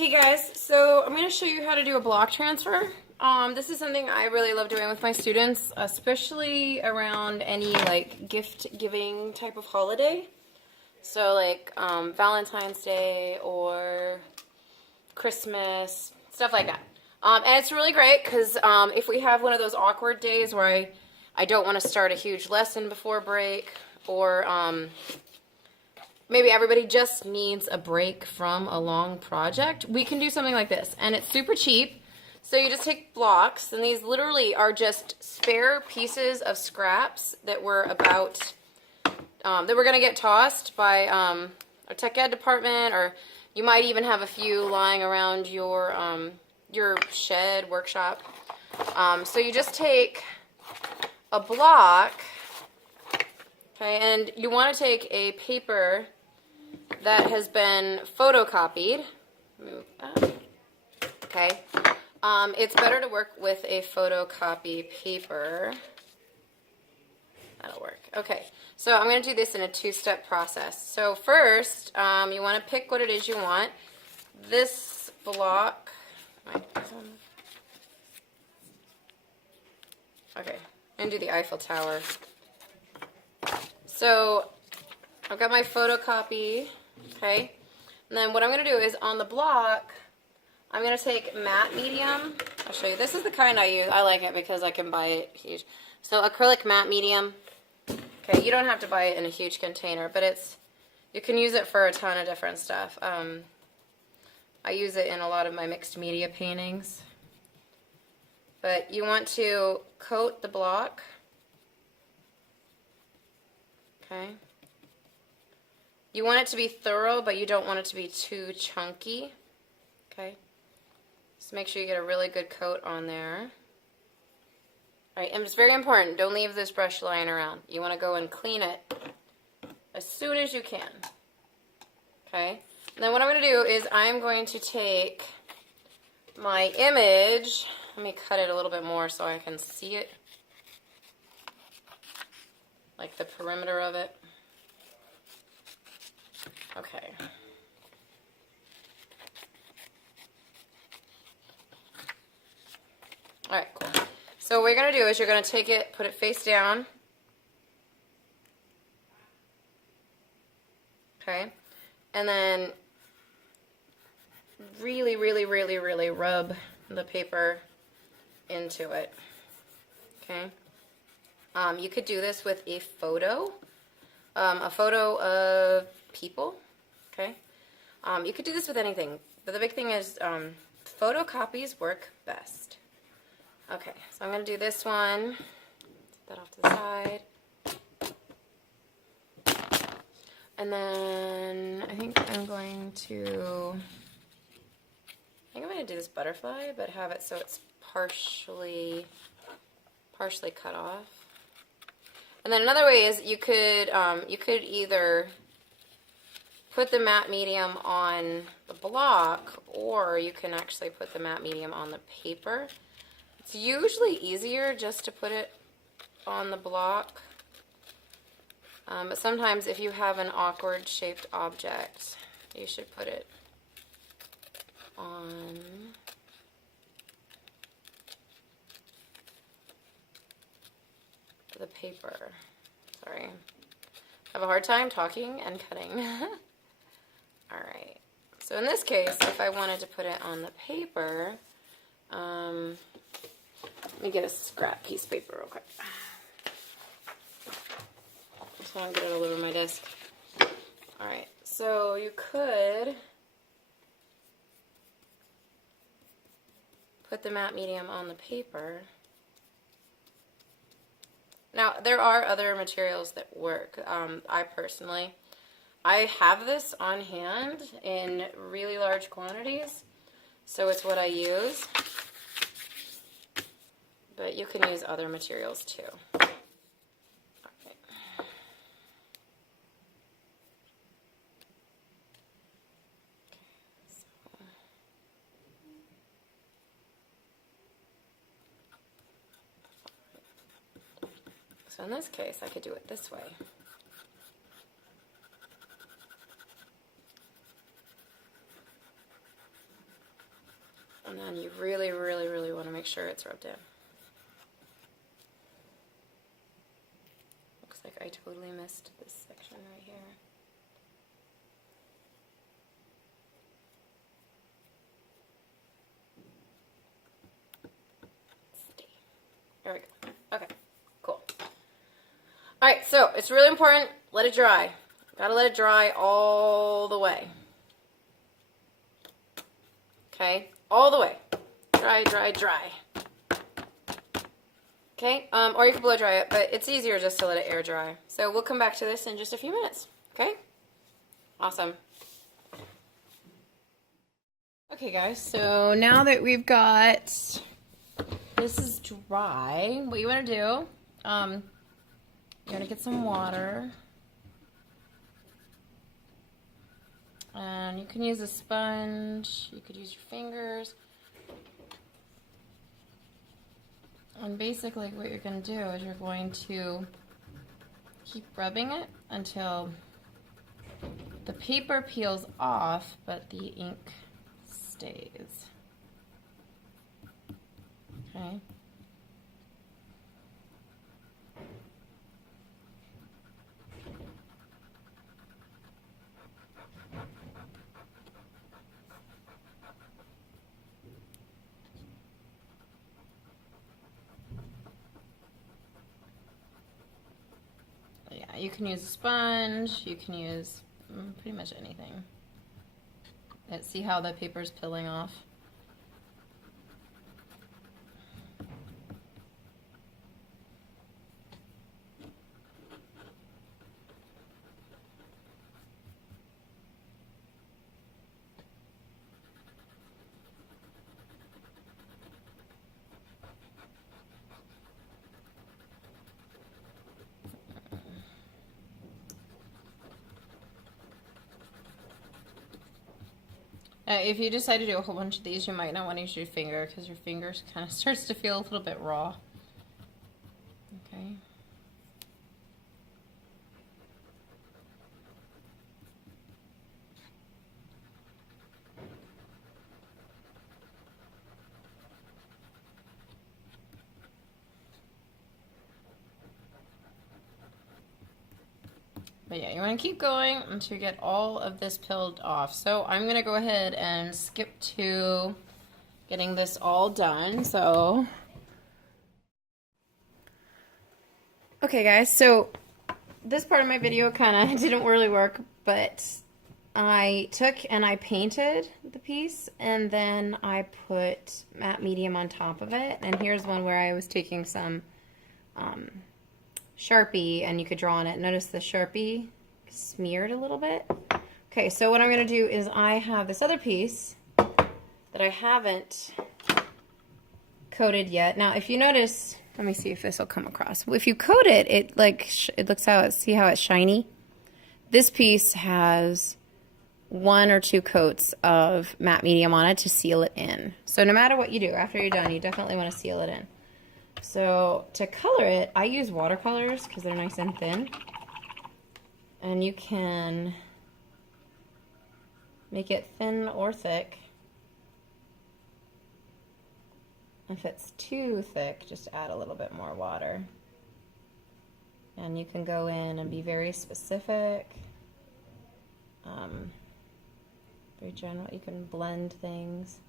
Okay guys, so I'm going to show you how to do a block transfer. This is something I really love doing with my students, especially around any like gift giving type of holiday. So like Valentine's Day or Christmas, stuff like that. And it's really great because if we have one of those awkward days where I don't want to start a huge lesson before break, or maybe everybody just needs a break from a long project, we can do something like this. And it's super cheap. So you just take blocks, and these literally are just spare pieces of scraps that were about, that we're going to get tossed by our tech ed department, or you might even have a few lying around your shed, workshop. So you just take a block, okay, and you want to take a paper that has been photocopied. Move that. Okay. It's better to work with a photocopy paper. That'll work. Okay. So I'm going to do this in a two-step process. So first, you want to pick what it is you want. This block. Okay. I'm going to do the Eiffel Tower. So I've got my photocopy. Okay, and then what I'm going to do is on the block, I'm going to take matte medium. I'll show you. This is the kind I use. I like it because I can buy it huge. So acrylic matte medium. Okay, you don't have to buy it in a huge container, but you can use it for a ton of different stuff. I use it in a lot of my mixed media paintings. But you want to coat the block. Okay. You want it to be thorough, but you don't want it to be too chunky. Okay. Just make sure you get a really good coat on there. Alright, and it's very important, don't leave this brush lying around. You want to go and clean it as soon as you can. Okay. And then what I'm going to do is I'm going to take my image. Let me cut it a little bit more so I can see it. Like the perimeter of it. Okay. Alright, cool. So what you're going to do is you're going to take it, put it face down. Okay. And then really, really, really, really rub the paper into it. Okay. You could do this with a photo of people. Okay. You could do this with anything, but the big thing is photocopies work best. Okay, so I'm going to do this one. Set that off to the side. And then I think I'm going to do this butterfly, but have it so it's partially cut off. And then another way is you could either put the matte medium on the block, or you can actually put the matte medium on the paper. It's usually easier just to put it on the block. But sometimes if you have an awkward shaped object, you should put it on the paper. Sorry. I have a hard time talking and cutting. Alright. So in this case, if I wanted to put it on the paper, let me get a scrap piece of paper real quick. Just want to get it all over my desk. Alright. So you could put the matte medium on the paper. Now, there are other materials that work. I have this on hand in really large quantities, so it's what I use. But you can use other materials too. Okay. So in this case, I could do it this way. And then you really, really, really want to make sure it's rubbed in. Looks like I totally missed this section right here. There we go. Okay, cool. Alright, so it's really important, let it dry. Gotta let it dry all the way. Okay, all the way. Dry, dry, dry. Okay, or you can blow dry it, but it's easier just to let it air dry. So we'll come back to this in just a few minutes. Okay? Awesome. Okay guys, so now that we've got this is dry, what you want to do, you want to get some water, and you can use a sponge, you could use your fingers, and basically what you're going to do is you're going to keep rubbing it until the paper peels off, but the ink stays. Okay. Yeah, you can use a sponge, you can use pretty much anything. See how the paper's peeling off? If you decide to do a whole bunch of these, you might not want to use your finger because your fingers kind of starts to feel a little bit raw. Okay. But yeah, you want to keep going until you get all of this peeled off. So I'm going to go ahead and skip to getting this all done. So, okay guys, so this part of my video kind of didn't really work, but I took and I painted the piece and then I put matte medium on top of it. And here's one where I was taking some Sharpie and you could draw on it. Notice the Sharpie smeared a little bit. Okay, so what I'm going to do is I have this other piece that I haven't coated yet. Now, if you notice, let me see if this will come across. If you coat it, it looks how see how it's shiny. This piece has 1 or 2 coats of matte medium on it to seal it in. So no matter what you do, after you're done, you definitely want to seal it in. So to color it, I use watercolors because they're nice and thin. And you can make it thin or thick. If it's too thick, just add a little bit more water. And you can go in and be very specific. Very general. You can blend things.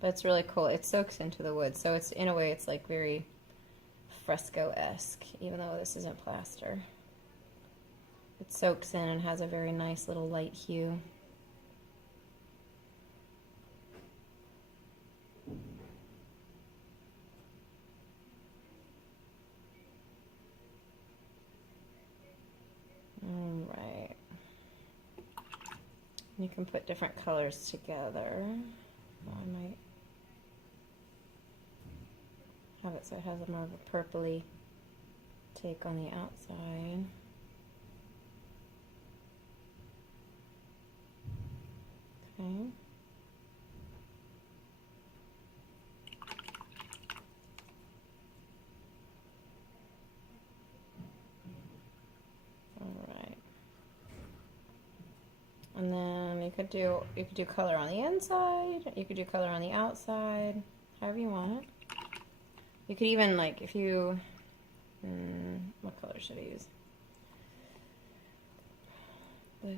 But it's really cool. It soaks into the wood. So it's, in a way, it's like very fresco-esque, even though this isn't plaster. It soaks in and has a very nice little light hue. Alright. You can put different colors together. I might have it so it has a more of a purpley take on the outside. Okay. All right. And then you could do color on the inside, you could do color on the outside, however you want. You could even, like, if you, what color should I use? Blue.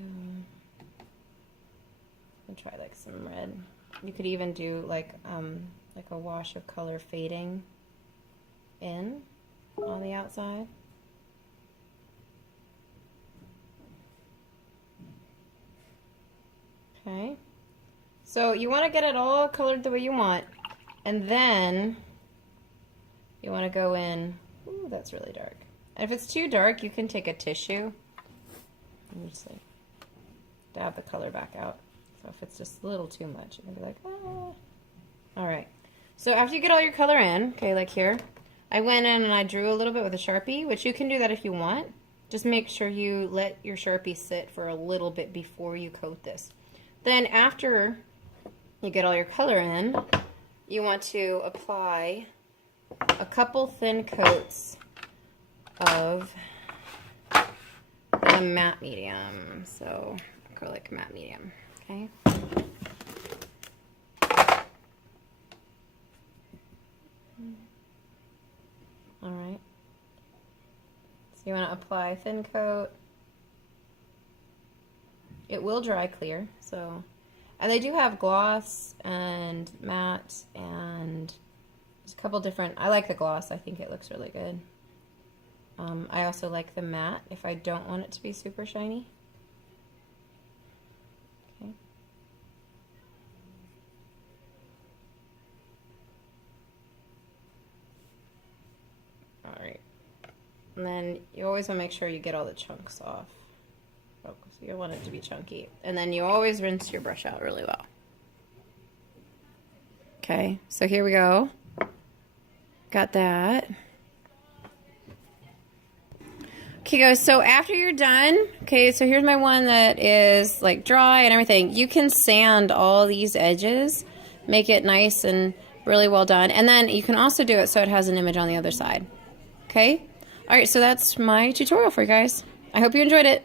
I'll try like some red. You could even do like a wash of color fading in on the outside. Okay. So you want to get it all colored the way you want, and then you want to go in. Ooh, that's really dark. And if it's too dark, you can take a tissue and just like dab the color back out. So if it's just a little too much, you can be like, ah. All right. So after you get all your color in, okay, like here, I went in and I drew a little bit with a Sharpie, which you can do that if you want. Just make sure you let your Sharpie sit for a little bit before you coat this. Then after you get all your color in, you want to apply a couple thin coats of the matte medium. So acrylic matte medium, okay? All right. So you want to apply a thin coat. It will dry clear, so, and they do have gloss and matte and there's a couple different, I like the gloss, I think it looks really good. I also like the matte if I don't want it to be super shiny. Okay. All right. And then you always want to make sure you get all the chunks off. Oh, so you want it to be chunky. And then you always rinse your brush out really well. Okay, so here we go. Got that. Okay guys, so after you're done, okay, so here's my one that is like dry and everything. You can sand all these edges, make it nice and really well done. And then you can also do it so it has an image on the other side. Okay? All right, so that's my tutorial for you guys. I hope you enjoyed it.